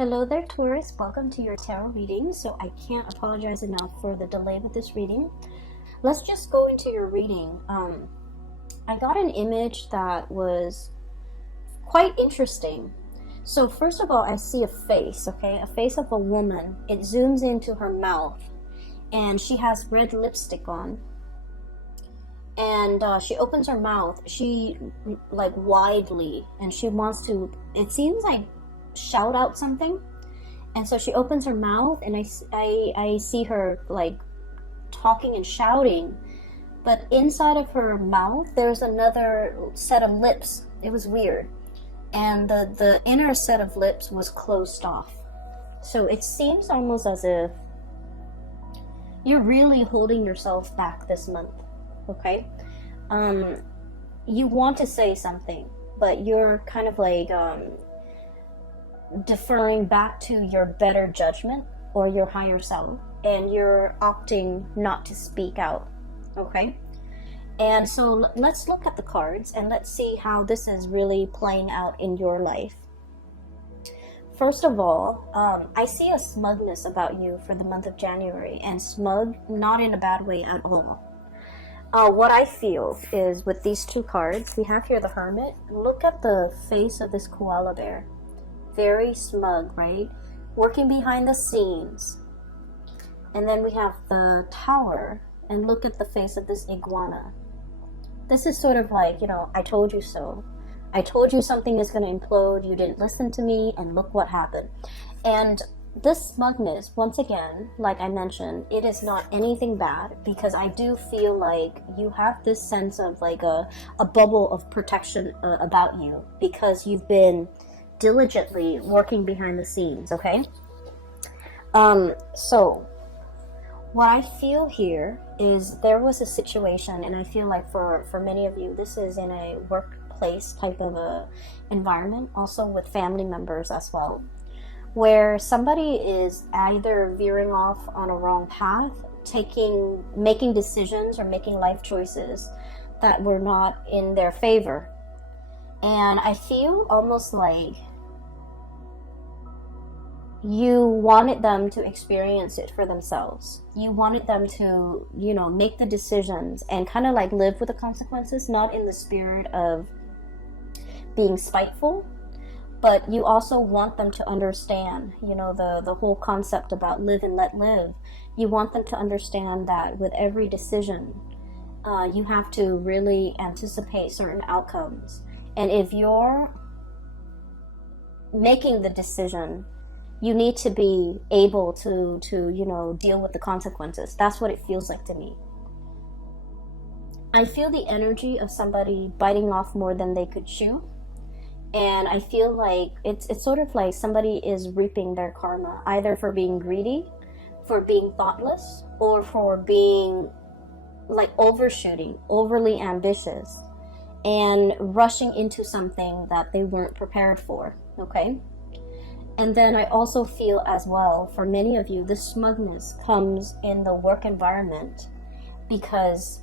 Hello there, Taurus. Welcome to your tarot reading. So I can't apologize enough for the delay with this reading. Let's just go into your reading. I got an image that was quite interesting. So first of all, I see a face, okay? A face of a woman. It zooms into her mouth and she has red lipstick on. And she opens her mouth, she like widely, and she wants to, it seems like, shout out something. And so she opens her mouth and I see her like talking and shouting, but inside of her mouth there's another set of lips. It was weird, and the inner set of lips was closed off. So it seems almost as if you're really holding yourself back this month. Okay, you want to say something, but you're kind of like deferring back to your better judgment or your higher self, and you're opting not to speak out. Okay, and so let's look at the cards and let's see how this is really playing out in your life. First of all, I see a smugness about you for the month of January, and smug not in a bad way at all. What I feel is with these two cards, we have here the Hermit. Look at the face of this koala bear. Very smug, right? Working behind the scenes. And then we have the Tower, and look at the face of this iguana. This is sort of like, I told you so. I told you something is going to implode, you didn't listen to me, and look what happened. And this smugness, once again, like I mentioned, it is not anything bad, because I do feel like you have this sense of like a bubble of protection about you, because you've been diligently working behind the scenes, okay? So what I feel here is there was a situation, and I feel like for many of you, this is in a workplace type of a environment, also with family members as well, where somebody is either veering off on a wrong path, making decisions or making life choices that were not in their favor. And I feel almost like you wanted them to experience it for themselves. You wanted them to, make the decisions and kind of like live with the consequences, not in the spirit of being spiteful, but you also want them to understand, the whole concept about live and let live. You want them to understand that with every decision, you have to really anticipate certain outcomes. And if you're making the decision, you need to be able to deal with the consequences. That's what it feels like to me. I feel the energy of somebody biting off more than they could chew. And I feel like it's sort of like somebody is reaping their karma, either for being greedy, for being thoughtless, or for being like overshooting, overly ambitious, and rushing into something that they weren't prepared for, okay? And then I also feel as well, for many of you, this smugness comes in the work environment because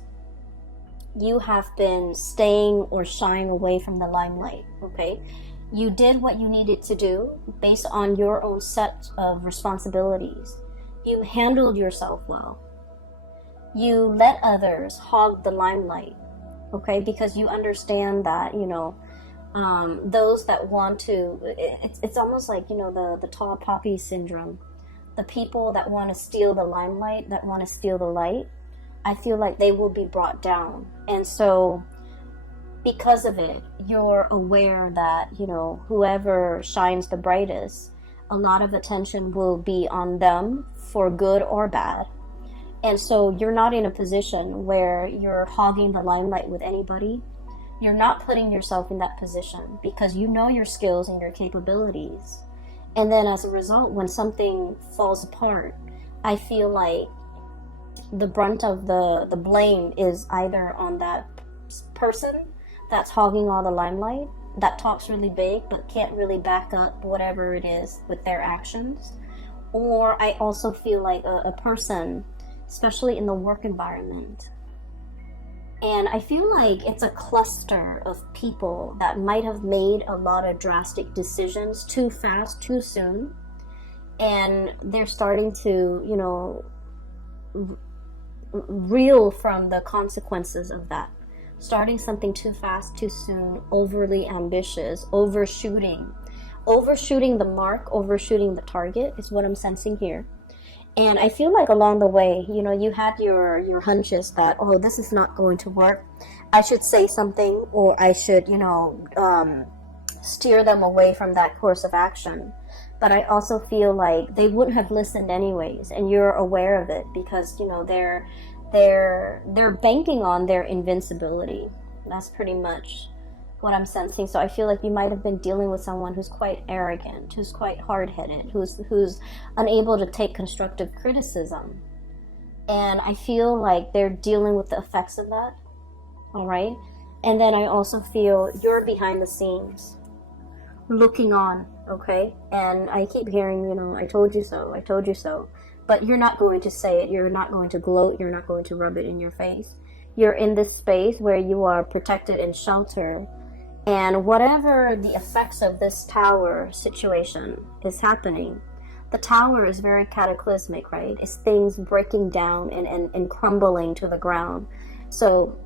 you have been staying or shying away from the limelight, okay? You did what you needed to do based on your own set of responsibilities. You handled yourself well. You let others hog the limelight, okay? Because you understand that, those that want to, it's almost like, the tall poppy syndrome. The people that want to steal the limelight, that want to steal the light, I feel like they will be brought down. And so because of it, you're aware that, whoever shines the brightest, a lot of attention will be on them for good or bad. And so you're not in a position where you're hogging the limelight with anybody. You're not putting yourself in that position because you know your skills and your capabilities. And then as a result, when something falls apart, I feel like the brunt of the blame is either on that person that's hogging all the limelight, that talks really big but can't really back up whatever it is with their actions. Or I also feel like a person, especially in the work environment, and I feel like it's a cluster of people that might have made a lot of drastic decisions too fast, too soon, and they're starting to, you know, reel from the consequences of that. Starting something too fast, too soon, overly ambitious, overshooting the mark, overshooting the target is what I'm sensing here. And I feel like along the way, you know, you had your hunches that, oh, this is not going to work. I should say something, or I should, you know, steer them away from that course of action. But I also feel like they wouldn't have listened anyways, and you're aware of it because, you know, they're banking on their invincibility. That's pretty much what I'm sensing. So I feel like you might have been dealing with someone who's quite arrogant, who's quite hard-headed, who's unable to take constructive criticism. And I feel like they're dealing with the effects of that. All right? And then I also feel you're behind the scenes, looking on, okay? And I keep hearing, you know, I told you so, I told you so. But you're not going to say it, you're not going to gloat, you're not going to rub it in your face. You're in this space where you are protected and sheltered. And whatever the effects of this tower situation is happening, the tower is very cataclysmic, right? It's things breaking down and crumbling to the ground. So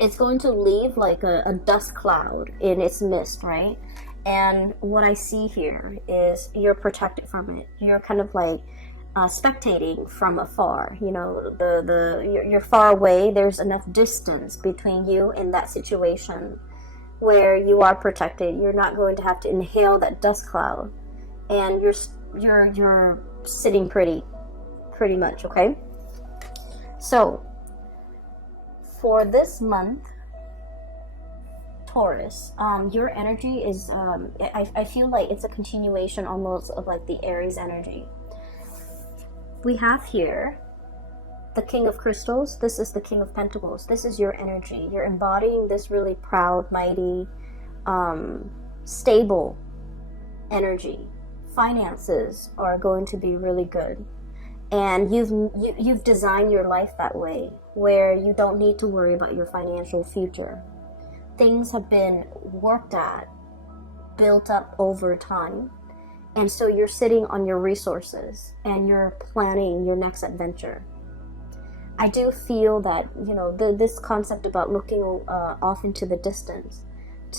it's going to leave like a dust cloud in its midst, right? And what I see here is you're protected from it. You're kind of like spectating from afar. You know, you're far away. There's enough distance between you and that situation where you are protected. You're not going to have to inhale that dust cloud, and you're sitting pretty much, okay? So for this month, Taurus, your energy is I feel like it's a continuation almost of like the Aries energy. We have here the King of Crystals. This is the King of Pentacles. This is your energy. You're embodying this really proud, mighty, stable energy. Finances are going to be really good. And you've designed your life that way, where you don't need to worry about your financial future. Things have been worked at, built up over time. And so you're sitting on your resources and you're planning your next adventure. I do feel that, you know, this concept about looking off into the distance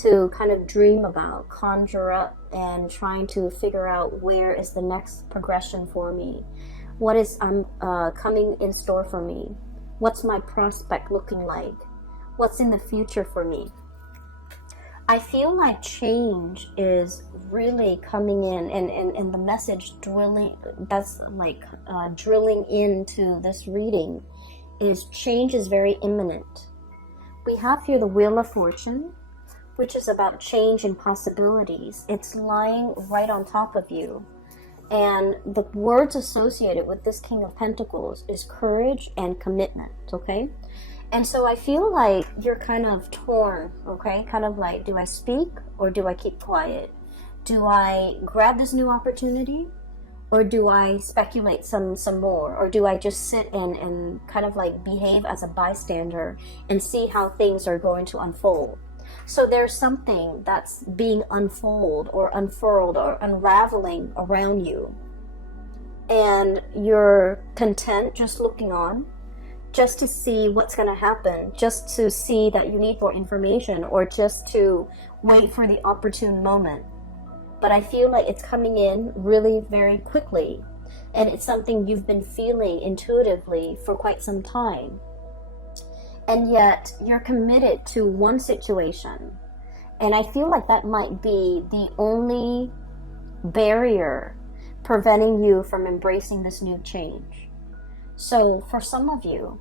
to kind of dream about, conjure up, and trying to figure out where is the next progression for me. What is coming in store for me? What's my prospect looking like? What's in the future for me? I feel like change is really coming in, and the message drilling into this reading is change is very imminent. We have here the Wheel of Fortune, which is about change and possibilities. It's lying right on top of you. And the words associated with this King of Pentacles is courage and commitment, okay? And so I feel like you're kind of torn, okay? Kind of like, do I speak or do I keep quiet? Do I grab this new opportunity or do I speculate some more? Or do I just sit and kind of like behave as a bystander and see how things are going to unfold? So there's something that's being unfolded or unfurled or unraveling around you. And you're content just looking on, just to see what's going to happen, just to see that you need more information, or just to wait for the opportune moment. But I feel like it's coming in really very quickly, and it's something you've been feeling intuitively for quite some time. And yet you're committed to one situation, and I feel like that might be the only barrier preventing you from embracing this new change. So for some of you,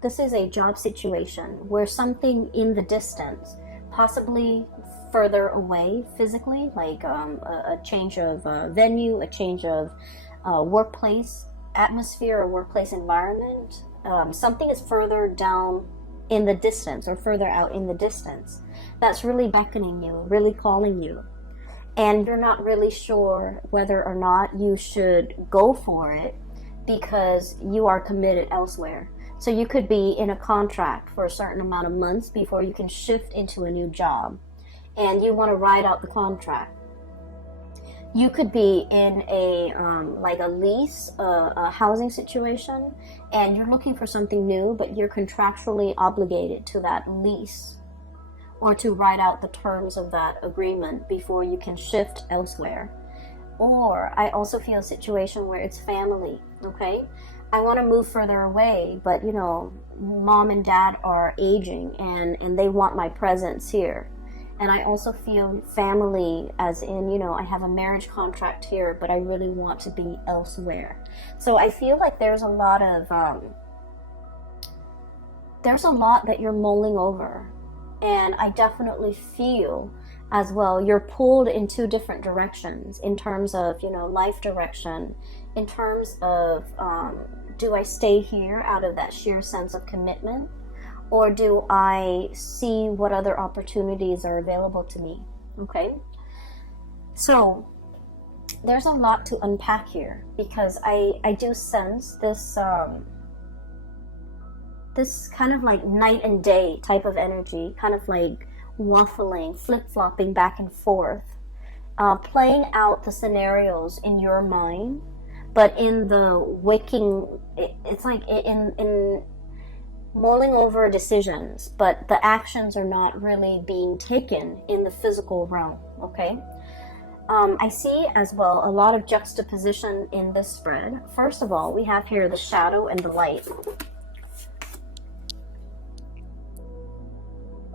this is a job situation where something in the distance, possibly further away physically, like a change of venue, a change of workplace atmosphere or workplace environment, something is further down in the distance or further out in the distance that's really beckoning you, really calling you. And you're not really sure whether or not you should go for it, because you are committed elsewhere. So you could be in a contract for a certain amount of months before you can shift into a new job, and you want to ride out the contract. You could be in a like a lease, a housing situation, and you're looking for something new, but you're contractually obligated to that lease or to write out the terms of that agreement before you can shift elsewhere. Or I also feel a situation where it's family, okay? I want to move further away, but you know, mom and dad are aging and they want my presence here. And I also feel family as in, you know, I have a marriage contract here, but I really want to be elsewhere. So I feel like there's a lot that you're mulling over. And I definitely feel as well, you're pulled in two different directions in terms of, you know, life direction, in terms of, do I stay here out of that sheer sense of commitment? Or do I see what other opportunities are available to me? Okay? So, there's a lot to unpack here because I do sense this this kind of like night and day type of energy, kind of like waffling, flip-flopping back and forth, playing out the scenarios in your mind, but in the waking, it's like in mulling over decisions, but the actions are not really being taken in the physical realm, okay? I see as well a lot of juxtaposition in this spread. First of all, we have here the shadow and the light.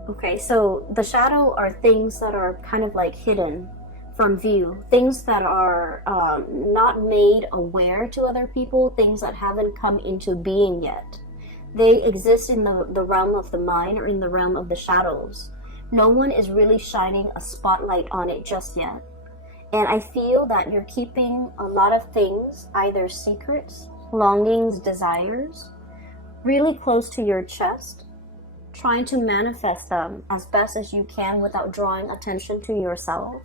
Okay, so the shadow are things that are kind of like hidden from view, things that are not made aware to other people, things that haven't come into being yet. They exist in the realm of the mind or in the realm of the shadows. No one is really shining a spotlight on it just yet. And I feel that you're keeping a lot of things, either secrets, longings, desires, really close to your chest, trying to manifest them as best as you can without drawing attention to yourself.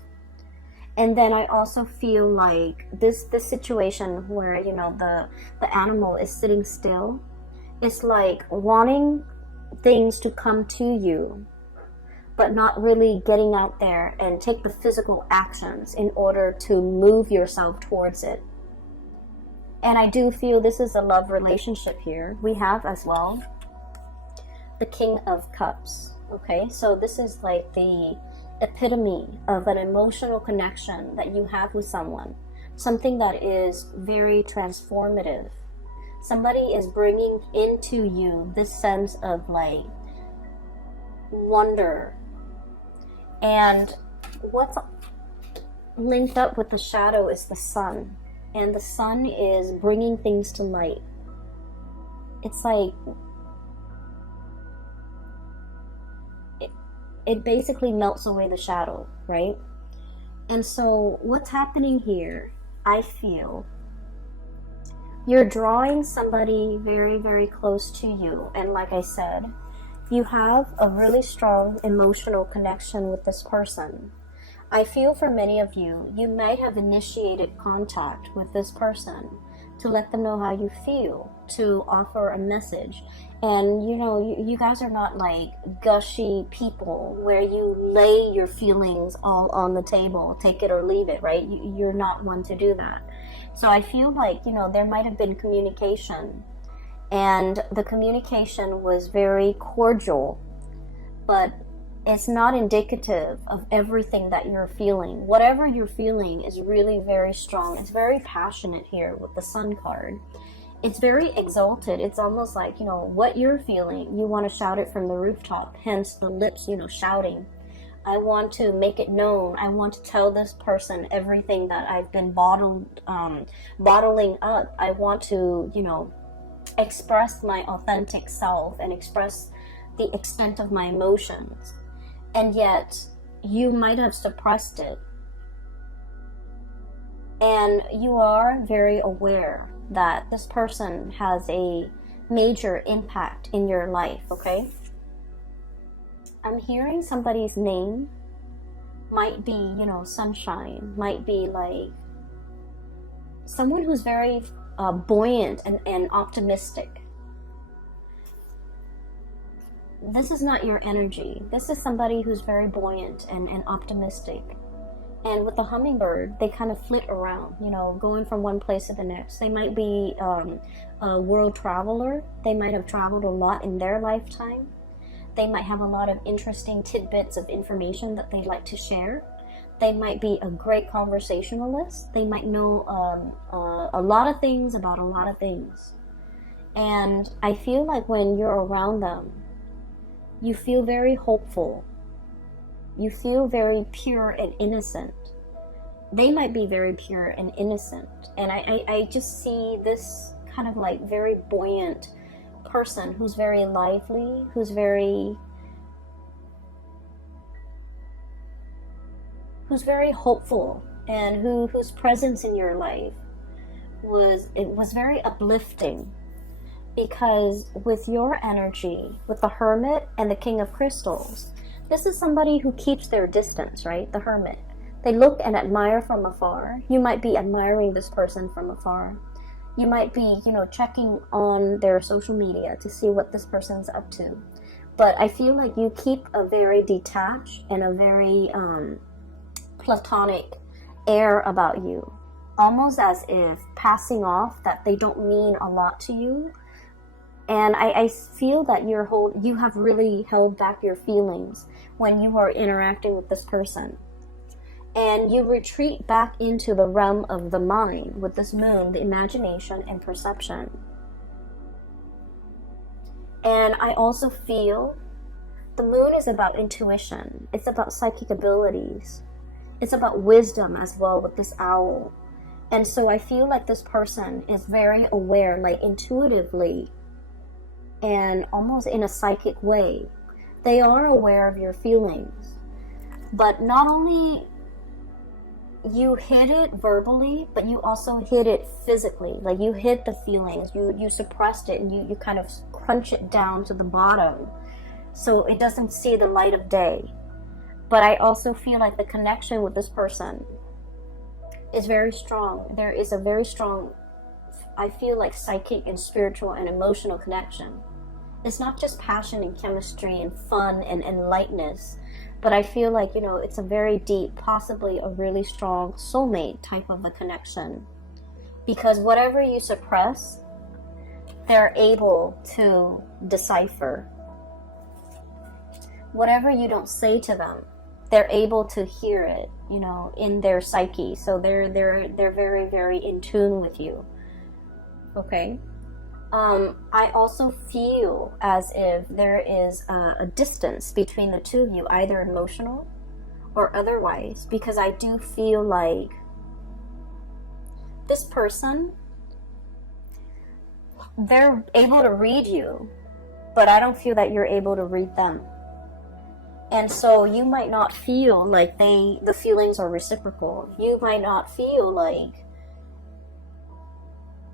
And then I also feel like this situation where, you know, the animal is sitting still, it's like wanting things to come to you, but not really getting out there and take the physical actions in order to move yourself towards it. And I do feel this is a love relationship here. We have as well the King of Cups. Okay, so this is like the epitome of an emotional connection that you have with someone, something that is very transformative. Somebody is bringing into you this sense of like wonder. And what's linked up with the shadow is the sun. And the sun is bringing things to light. It's like it basically melts away the shadow, right? And so what's happening here, I feel, you're drawing somebody very, very close to you. And like I said, you have a really strong emotional connection with this person. I feel for many of you, you may have initiated contact with this person to let them know how you feel, to offer a message. And you know, you guys are not like gushy people where you lay your feelings all on the table, take it or leave it, right? You're not one to do that. So I feel like, you know, there might have been communication, and the communication was very cordial, but it's not indicative of everything that you're feeling. Whatever you're feeling is really very strong. It's very passionate here with the Sun card. It's very exalted. It's almost like, you know, what you're feeling, you want to shout it from the rooftop, hence the lips, you know, shouting. I want to make it known. I want to tell this person everything that I've been bottling up. I want to, you know, express my authentic self and express the extent of my emotions. And yet, you might have suppressed it. And you are very aware that this person has a major impact in your life, okay? I'm hearing somebody's name. Might be, you know, sunshine. Might be like someone who's very buoyant and optimistic. This is not your energy. This is somebody who's very buoyant and optimistic. And with the hummingbird, they kind of flit around, you know, going from one place to the next. They might be a world traveler. They might have traveled a lot in their lifetime. They might have a lot of interesting tidbits of information that they'd like to share. They might be a great conversationalist. They might know a lot of things about a lot of things. And I feel like when you're around them, you feel very hopeful. You feel very pure and innocent. They might be very pure and innocent. And I just see this kind of like very buoyant person who's very lively, who's very hopeful, and whose presence in your life was very uplifting. Because with your energy, with the Hermit and the King of Crystals, this is somebody who keeps their distance, right? The Hermit. They look and admire from afar. You might be admiring this person from afar. You might be, you know, checking on their social media to see what this person's up to. But I feel like you keep a very detached and a very platonic air about you. Almost as if passing off that they don't mean a lot to you. And I feel that you have really held back your feelings when you are interacting with this person. And you retreat back into the realm of the mind with this moon, the imagination and perception. And I also feel the moon is about intuition. It's about psychic abilities. It's about wisdom as well with this owl. And so I feel like this person is very aware, like intuitively, and almost in a psychic way. They are aware of your feelings. But not only you hid it verbally, but you also hid it physically. Like you hid the feelings, you suppressed it, and you kind of crunch it down to the bottom so it doesn't see the light of day. But I also feel like the connection with this person is very strong. There is a very strong, I feel like, psychic and spiritual and emotional connection. It's not just passion and chemistry and fun and lightness, but I feel like, you know, it's a very deep, possibly a really strong soulmate type of a connection. Because whatever you suppress, they're able to decipher. Whatever you don't say to them, they're able to hear it, you know, in their psyche. So they're very, very in tune with you. Okay? I also feel as if there is a distance between the two of you, either emotional or otherwise, because I do feel like this person, they're able to read you, but I don't feel that you're able to read them. And so you might not feel like the feelings are reciprocal. You might not feel like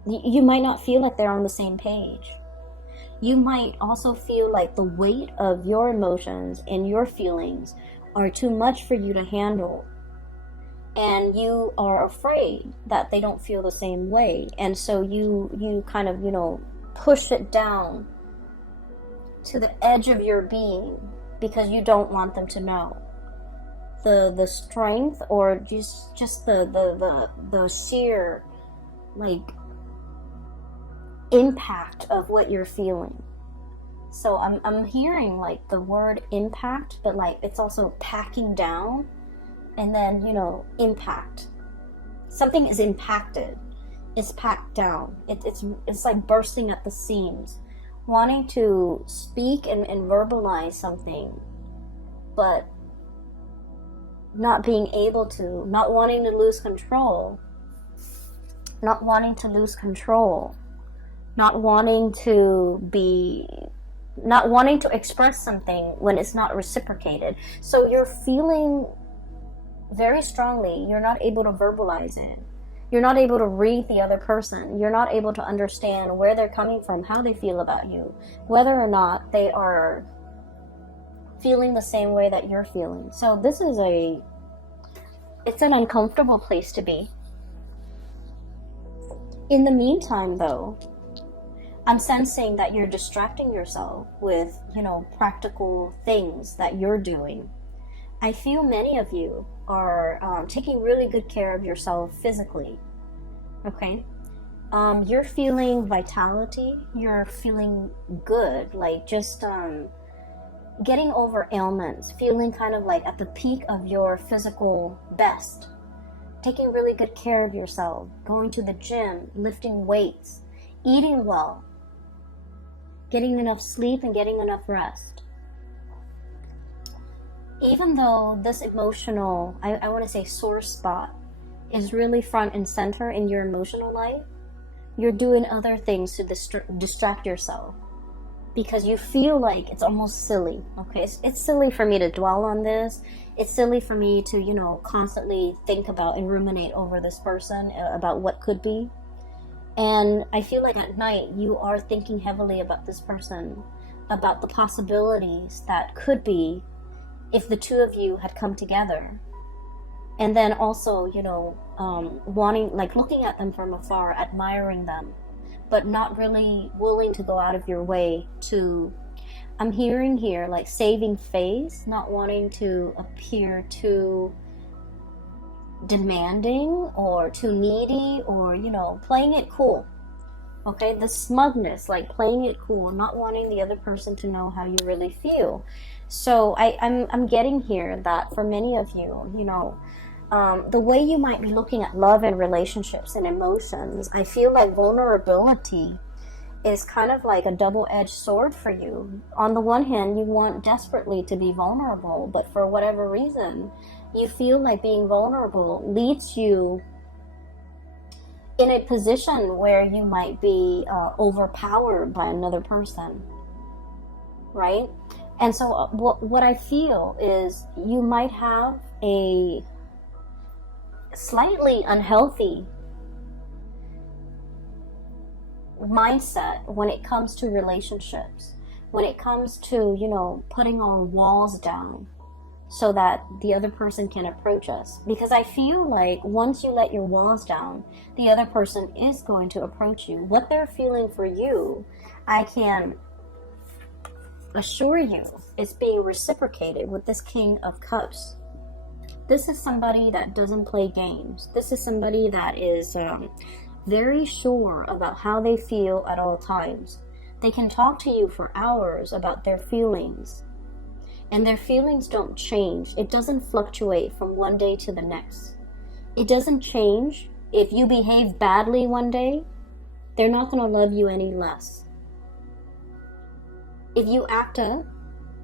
they're on the same page. You might also feel like the weight of your emotions and your feelings are too much for you to handle. And you are afraid that they don't feel the same way. And so you kind of, you know, push it down to the edge of your being because you don't want them to know the strength or just the sheer, like, impact of what you're feeling. So I'm hearing like the word impact, but like it's also packing down, and then, you know, impact. Something is impacted. It's packed down. It's like bursting at the seams, wanting to speak and verbalize something, but not being able to, not wanting to lose control, not wanting to express something when it's not reciprocated. So you're feeling very strongly, you're not able to verbalize it. You're not able to read the other person. You're not able to understand where they're coming from, how they feel about you, whether or not they are feeling the same way that you're feeling. So this is it's an uncomfortable place to be. In the meantime, though, I'm sensing that you're distracting yourself with, you know, practical things that you're doing I feel many of you are taking really good care of yourself physically, okay? You're feeling vitality, you're feeling good, like just getting over ailments, feeling kind of like at the peak of your physical best, taking really good care of yourself, going to the gym, lifting weights, eating well, getting enough sleep and getting enough rest. Even though this emotional, I want to say sore spot, is really front and center in your emotional life, you're doing other things to distract yourself because you feel like it's almost silly. Okay, it's silly for me to dwell on this. It's silly for me to, you know, constantly think about and ruminate over this person, about what could be. And I feel like at night you are thinking heavily about this person, about the possibilities that could be if the two of you had come together. And then also, you know, wanting, like looking at them from afar, admiring them, but not really willing to go out of your way to, I'm hearing here, like saving face, not wanting to appear too demanding or too needy, or, you know, playing it cool. Okay, the smugness, like playing it cool, not wanting the other person to know how you really feel. So I'm getting here that for many of you, you know, the way you might be looking at love and relationships and emotions, I feel like vulnerability is kind of like a double-edged sword for you. On the one hand, you want desperately to be vulnerable, but for whatever reason, you feel like being vulnerable leads you in a position where you might be overpowered by another person, right? And so what I feel is you might have a slightly unhealthy mindset when it comes to relationships, when it comes to, you know, putting our walls down so that the other person can approach us. Because I feel like once you let your walls down, the other person is going to approach you. What they're feeling for you, I can assure you, is being reciprocated with this King of Cups. This is somebody that doesn't play games. This is somebody that is very sure about how they feel at all times. They can talk to you for hours about their feelings, and their feelings don't change. It doesn't fluctuate from one day to the next. It doesn't change. If you behave badly one day, they're not going to love you any less. If you act up,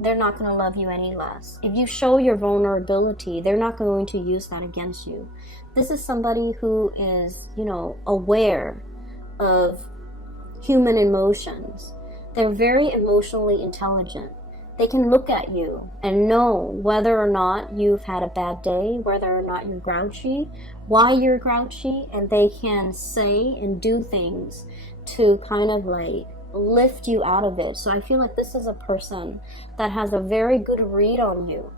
they're not going to love you any less. If you show your vulnerability, they're not going to use that against you. This is somebody who is, you know, aware of human emotions. They're very emotionally intelligent. They can look at you and know whether or not you've had a bad day, whether or not you're grouchy, why you're grouchy, and they can say and do things to kind of like lift you out of it. So I feel like this is a person that has a very good read on you.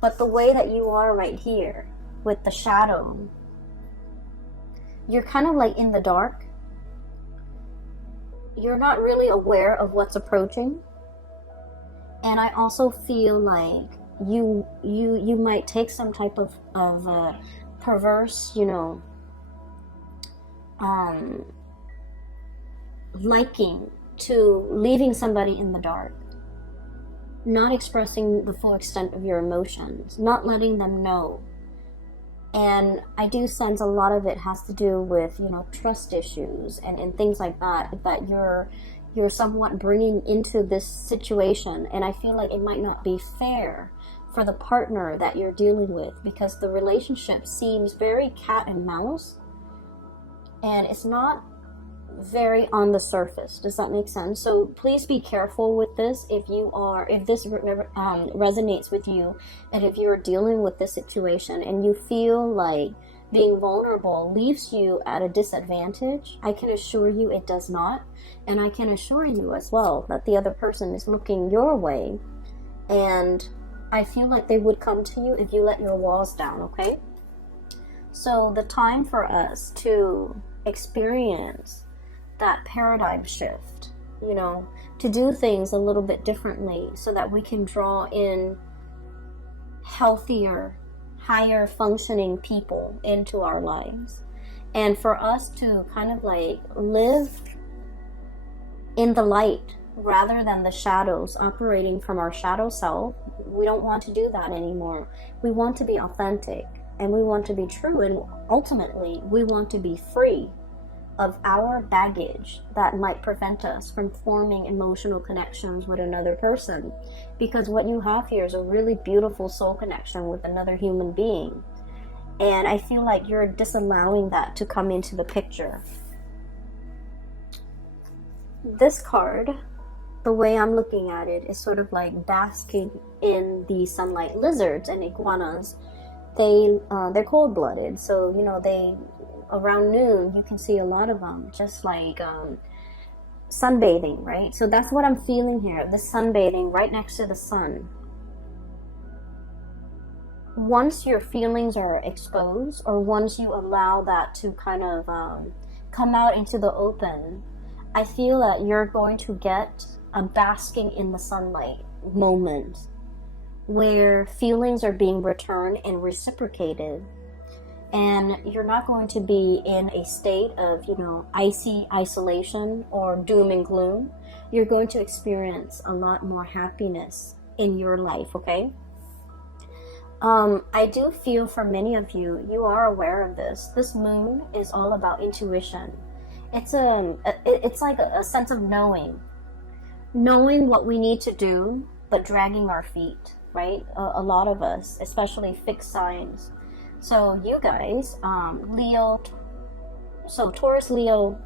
But the way that you are right here with the shadow, you're kind of like in the dark. You're not really aware of what's approaching. And I also feel like you might take some type of perverse, you know, liking to leaving somebody in the dark, not expressing the full extent of your emotions, not letting them know. And I do sense a lot of it has to do with, you know, trust issues and things like that you're somewhat bringing into this situation. And I feel like it might not be fair for the partner that you're dealing with, because the relationship seems very cat and mouse, and it's not very on the surface. Does that make sense? So please be careful with this if this resonates with you, and if you're dealing with this situation and you feel like being vulnerable leaves you at a disadvantage. I can assure you it does not. And I can assure you as well that the other person is looking your way, and I feel like they would come to you if you let your walls down, okay? So the time for us to experience that paradigm shift, you know, to do things a little bit differently so that we can draw in healthier, higher functioning people into our lives. And for us to kind of like live in the light rather than the shadows, operating from our shadow self, we don't want to do that anymore. We want to be authentic and we want to be true, and ultimately we want to be free of our baggage that might prevent us from forming emotional connections with another person. Because what you have here is a really beautiful soul connection with another human being. And I feel like you're disallowing that to come into the picture. This card, the way I'm looking at it, is sort of like basking in the sunlight. Lizards and iguanas, they're cold-blooded, so you know, they around noon you can see a lot of them just like sunbathing, right? So that's what I'm feeling here, the sunbathing right next to the sun. Once your feelings are exposed, or once you allow that to kind of come out into the open, I feel that you're going to get a basking in the sunlight moment where feelings are being returned and reciprocated, and you're not going to be in a state of, you know, icy isolation or doom and gloom. You're going to experience a lot more happiness in your life, okay? I do feel for many of you, you are aware of this. This moon is all about intuition. It's like a sense of knowing what we need to do, but dragging our feet, right? A lot of us, especially fixed signs. So you guys, Leo, so Taurus, Leo,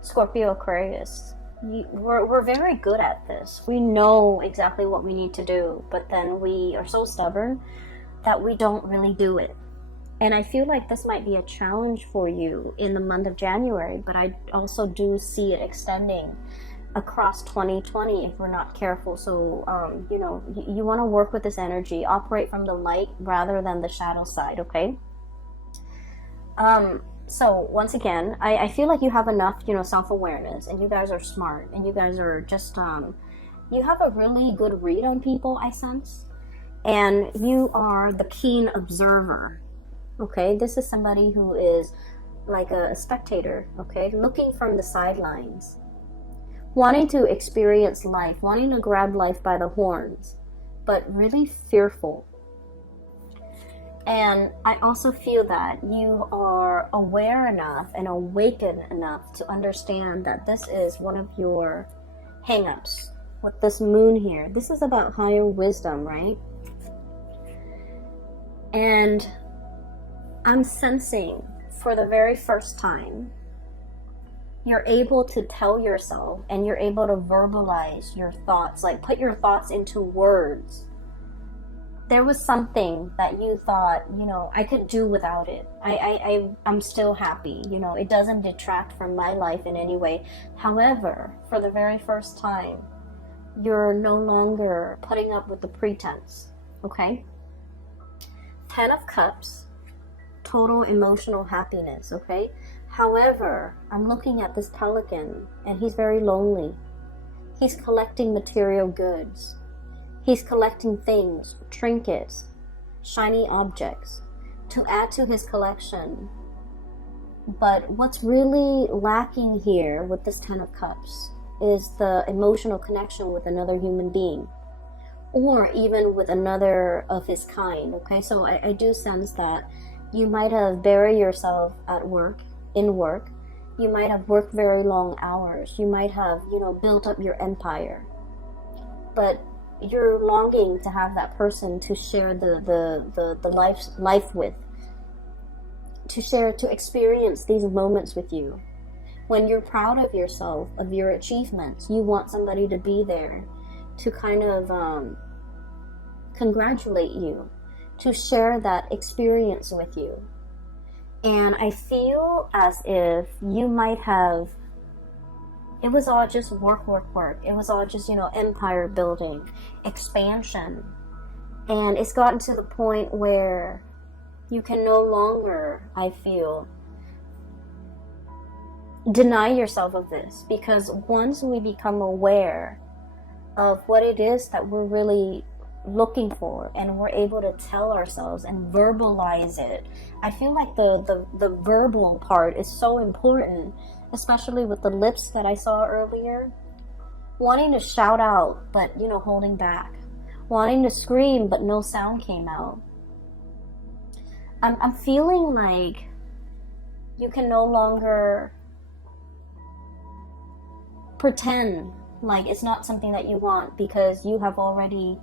Scorpio, Aquarius, we're very good at this. We know exactly what we need to do, but then we are so stubborn that we don't really do it. And I feel like this might be a challenge for you in the month of January, but I also do see it extending across 2020 if we're not careful. So, you know, you want to work with this energy, operate from the light rather than the shadow side, okay? So once again, I feel like you have enough, you know, self-awareness, and you guys are smart, and you guys are just, you have a really good read on people, I sense. And you are the keen observer, okay? This is somebody who is like a spectator, okay? Looking from the sidelines, wanting to experience life, wanting to grab life by the horns, but really fearful. And I also feel that you are aware enough and awakened enough to understand that this is one of your hang-ups with this moon here. This is about higher wisdom, right? And I'm sensing for the very first time, you're able to tell yourself and you're able to verbalize your thoughts, like put your thoughts into words. There was something that you thought, you know, I could do without it. I'm still happy, you know, it doesn't detract from my life in any way. However, for the very first time, you're no longer putting up with the pretense, okay? 10 of Cups, total emotional happiness, okay? However, I'm looking at this pelican and he's very lonely. He's collecting material goods. He's collecting things, trinkets, shiny objects to add to his collection. But what's really lacking here with this 10 of Cups is the emotional connection with another human being, or even with another of his kind, okay? So I do sense that you might have buried yourself at work, in work. You might have worked very long hours. You might have, you know, built up your empire. But you're longing to have that person to share the life with, to experience these moments with you. When you're proud of yourself, of your achievements, you want somebody to be there to kind of congratulate you, to share that experience with you. And I feel as if you might have, it was all just work. It was all just, you know, empire building, expansion. And it's gotten to the point where you can no longer, I feel, deny yourself of this. Because once we become aware of what it is that we're really looking for, and we're able to tell ourselves and verbalize it. I feel like the verbal part is so important, especially with the lips that I saw earlier. Wanting to shout out, but holding back. Wanting to scream, but no sound came out. I'm feeling like you can no longer pretend like it's not something that you want, because you have already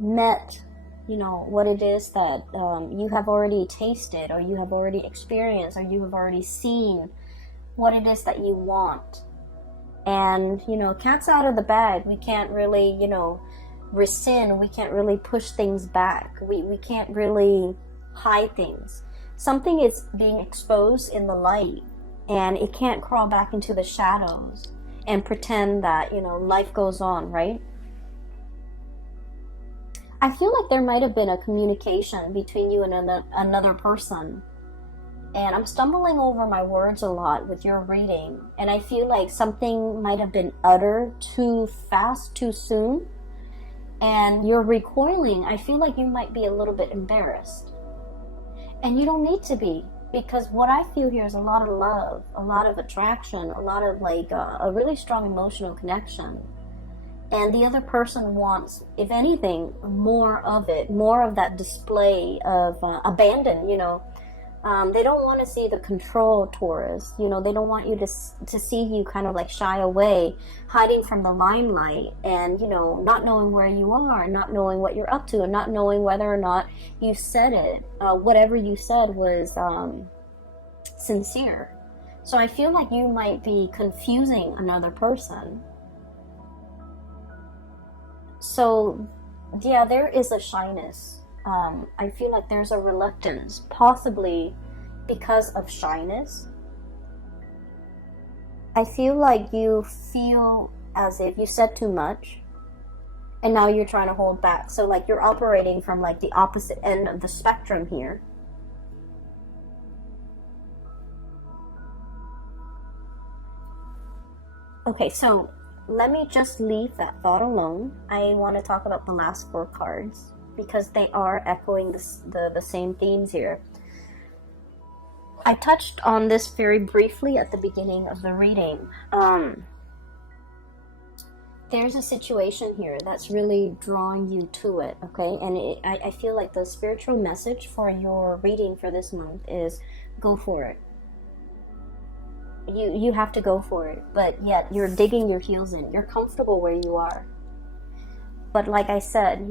met what it is that you have already tasted, or you have already experienced, or you have already seen what it is that you want. And cat's out of the bag. We can't really rescind. We can't really push things back. We can't really hide things. Something is being exposed in the light, and it can't crawl back into the shadows and pretend that life goes on, right? I feel like there might have been a communication between you and another person. And I'm stumbling over my words a lot with your reading. And I feel like something might have been uttered too fast, too soon. And you're recoiling. I feel like you might be a little bit embarrassed. And you don't need to be. Because what I feel here is a lot of love, a lot of attraction, a lot of a really strong emotional connection. And the other person wants, if anything, more of it, more of that display of abandon, They don't want to see the control, Taurus. They don't want you to see you kind of shy away, hiding from the limelight, and, not knowing where you are, not knowing what you're up to, and not knowing whether or not you said it. Whatever you said was sincere. So I feel like you might be confusing another person. So, yeah, there is a shyness. I feel like there's a reluctance, possibly because of shyness. I feel like you feel as if you said too much, and now you're trying to hold back. So you're operating from the opposite end of the spectrum here. Okay, so let me just leave that thought alone. I want to talk about the last 4 cards, because they are echoing the same themes here. I touched on this very briefly at the beginning of the reading. There's a situation here that's really drawing you to it, okay? And I feel like the spiritual message for your reading for this month is go for it. You have to go for it, but yet you're digging your heels in. You're comfortable where you are. But like I said,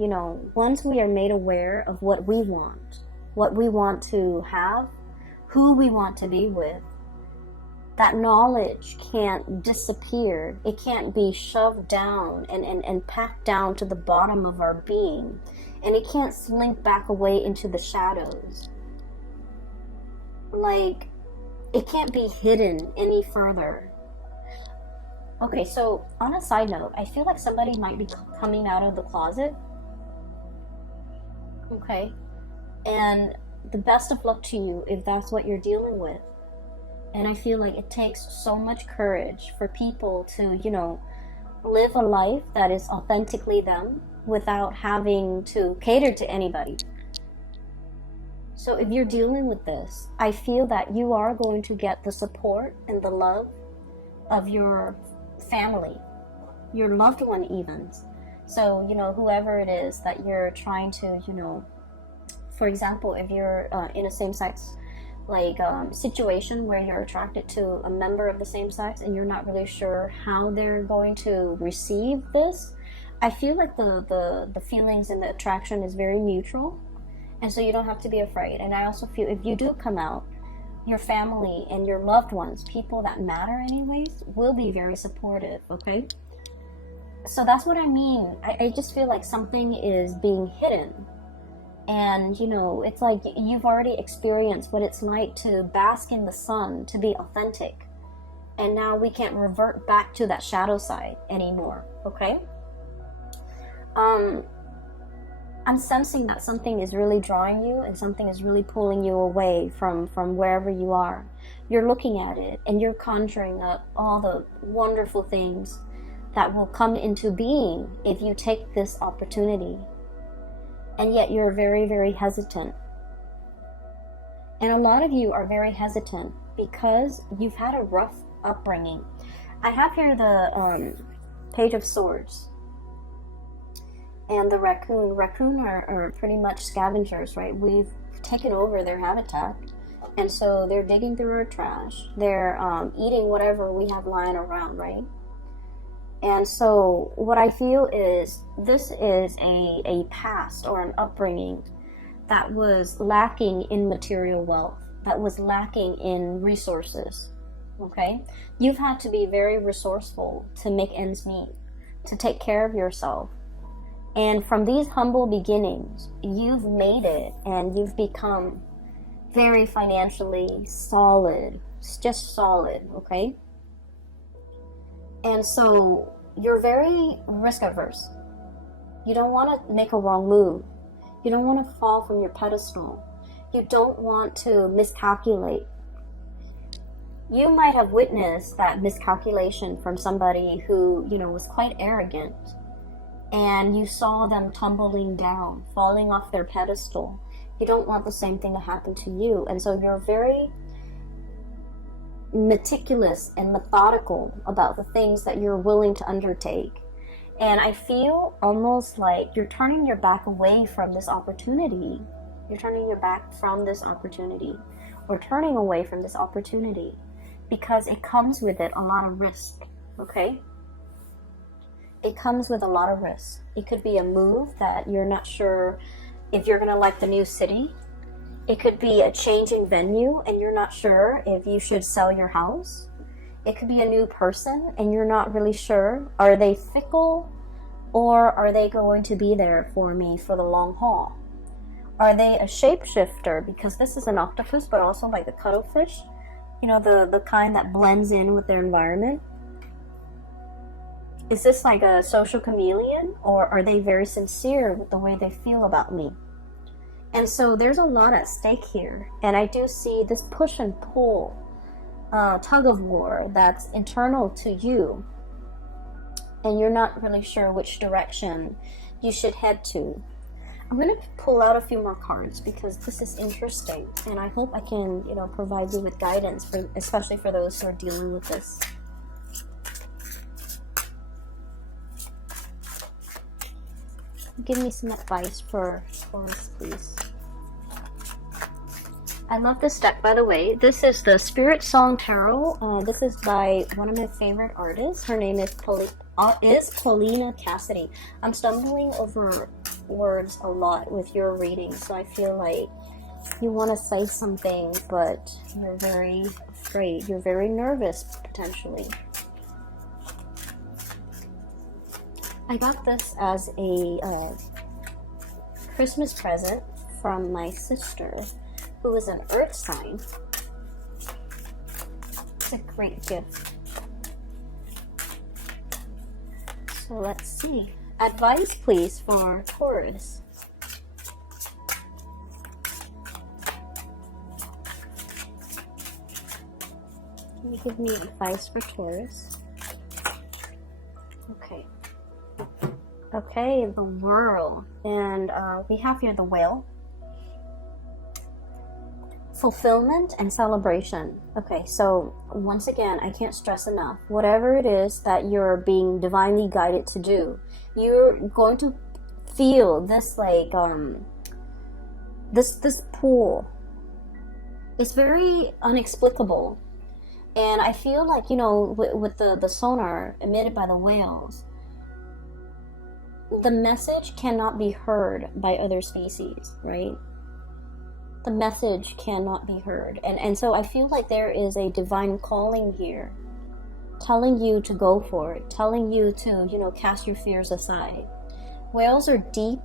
once we are made aware of what we want to have, who we want to be with, that knowledge can't disappear. It can't be shoved down and packed down to the bottom of our being. And it can't slink back away into the shadows. It can't be hidden any further. Okay, so on a side note, I feel like somebody might be coming out of the closet. Okay, and the best of luck to you if that's what you're dealing with. And I feel like it takes so much courage for people to, live a life that is authentically them without having to cater to anybody. So if you're dealing with this, I feel that you are going to get the support and the love of your family, your loved one even. So, whoever it is that you're trying to, for example, if you're in a same-sex situation where you're attracted to a member of the same sex and you're not really sure how they're going to receive this, I feel like the feelings and the attraction is very mutual. And so you don't have to be afraid. And I also feel if you do come out, your family and your loved ones, people that matter anyways, will be very supportive, okay? So that's what I mean. I just feel like something is being hidden. And, it's like you've already experienced what it's like to bask in the sun, to be authentic. And now we can't revert back to that shadow side anymore, okay? I'm sensing that something is really drawing you and something is really pulling you away from wherever you are. You're looking at it and you're conjuring up all the wonderful things that will come into being if you take this opportunity. And yet you're very, very hesitant. And a lot of you are very hesitant because you've had a rough upbringing. I have here the Page of Swords. And the raccoon. Raccoon are pretty much scavengers, right? We've taken over their habitat. And so they're digging through our trash. They're eating whatever we have lying around, right? And so what I feel is this is a past or an upbringing that was lacking in material wealth, that was lacking in resources, okay? You've had to be very resourceful to make ends meet, to take care of yourself. And from these humble beginnings, you've made it and you've become very financially solid, just solid, okay? And so you're very risk averse. You don't want to make a wrong move. You don't want to fall from your pedestal. You don't want to miscalculate. You might have witnessed that miscalculation from somebody who, was quite arrogant, and you saw them tumbling down, falling off their pedestal. You don't want the same thing to happen to you. And so you're very meticulous and methodical about the things that you're willing to undertake. And I feel almost like you're turning your back away from this opportunity. You're turning your back from this opportunity, or turning away from this opportunity, because it comes with it a lot of risk, okay? It comes with a lot of risk. It could be a move that you're not sure if you're gonna like the new city. It could be a change in venue and you're not sure if you should sell your house. It could be a new person and you're not really sure. Are they fickle, or are they going to be there for me for the long haul? Are they a shapeshifter? Because this is an octopus, but also like the cuttlefish, the kind that blends in with their environment. Is this like a social chameleon, or are they very sincere with the way they feel about me? And so there's a lot at stake here. And I do see this push and pull, tug of war that's internal to you. And you're not really sure which direction you should head to. I'm going to pull out a few more cards because this is interesting. And I hope I can, provide you with guidance, especially for those who are dealing with this. Give me some advice for Taurus, please. I love this deck, by the way. This is the Spirit Song Tarot. This is by one of my favorite artists. Her name is Paulina Cassidy. I'm stumbling over words a lot with your reading, so I feel like you want to say something, but you're very afraid. You're very nervous, potentially. I got this as a Christmas present from my sister, who is an earth sign. It's a great gift. So let's see. Advice, please, for Taurus. Can you give me advice for Taurus? Okay. Okay, the World. And we have here the Whale. Fulfillment and celebration. Okay, so once again, I can't stress enough, whatever it is that you're being divinely guided to do, you're going to feel this like this pull. It's very inexplicable, and I feel like, with the sonar emitted by the whales, the message cannot be heard by other species, right? The message cannot be heard. And so I feel like there is a divine calling here, telling you to go for it, telling you to, cast your fears aside. Whales are deep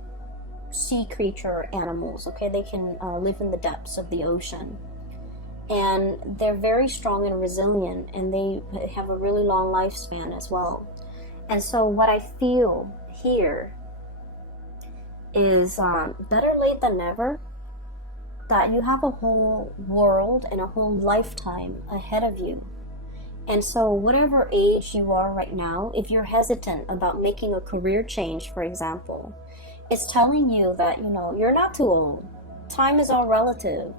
sea creature animals, okay? They can live in the depths of the ocean. And they're very strong and resilient, and they have a really long lifespan as well. And so what I feel here is better late than never, that you have a whole world and a whole lifetime ahead of you. And so whatever age you are right now, if you're hesitant about making a career change, for example, it's telling you that, you know, you're not too old. Time is all relative.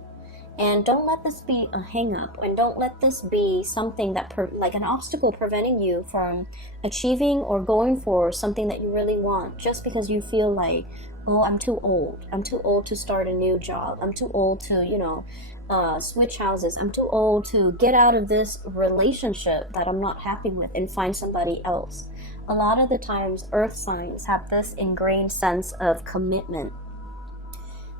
And don't let this be a hang up, and don't let this be something that like an obstacle preventing you from achieving or going for something that you really want, just because you feel like, oh, I'm too old. I'm too old to start a new job. I'm too old to, you know, switch houses. I'm too old to get out of this relationship that I'm not happy with and find somebody else. A lot of the times, earth signs have this ingrained sense of commitment.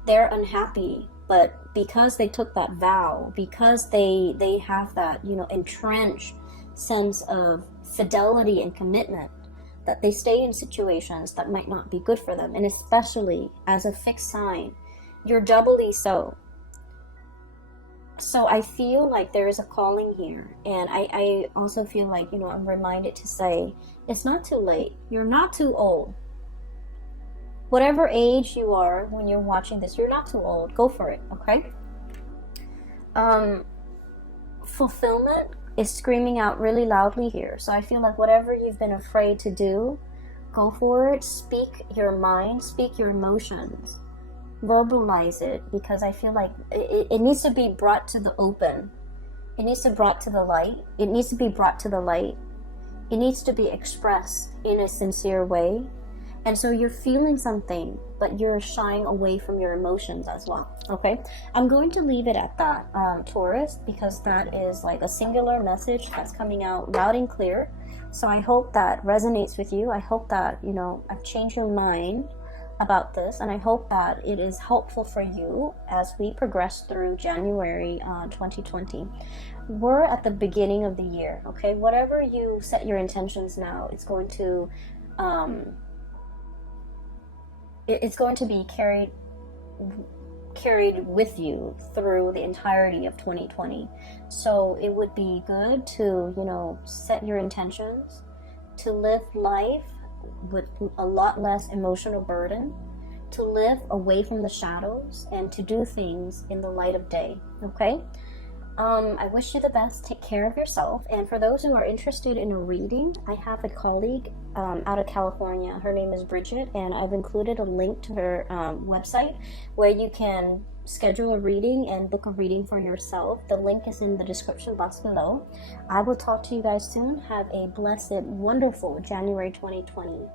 They're unhappy, but because they took that vow, because they have that, you know, entrenched sense of fidelity and commitment, that they stay in situations that might not be good for them. And especially as a fixed sign, you're doubly so. So I feel like there is a calling here. And I also feel like, you know, I'm reminded to say, it's not too late. You're not too old. Whatever age you are when you're watching this, you're not too old. Go for it, okay? Fulfillment is screaming out really loudly here. So I feel like whatever you've been afraid to do, go for it. Speak your mind, speak your emotions. Verbalize it, because I feel like it needs to be brought to the open. It needs to be brought to the light. It needs to be brought to the light. It needs to be expressed in a sincere way. And so you're feeling something, but you're shying away from your emotions as well, okay? I'm going to leave it at that, Taurus, because that is like a singular message that's coming out loud and clear. So I hope that resonates with you. I hope that, you know, I've changed your mind about this, and I hope that it is helpful for you as we progress through January 2020. We're at the beginning of the year, okay? Whatever you set your intentions now, it's going to be carried with you through the entirety of 2020. So it would be good to, you know, set your intentions to live life with a lot less emotional burden, to live away from the shadows, and to do things in the light of day, okay? I wish you the best. Take care of yourself. And for those who are interested in a reading, I have a colleague out of California. Her name is Bridget, and I've included a link to her website where you can schedule a reading and book a reading for yourself. The link is in the description box below. I will talk to you guys soon. Have a blessed, wonderful January 2020.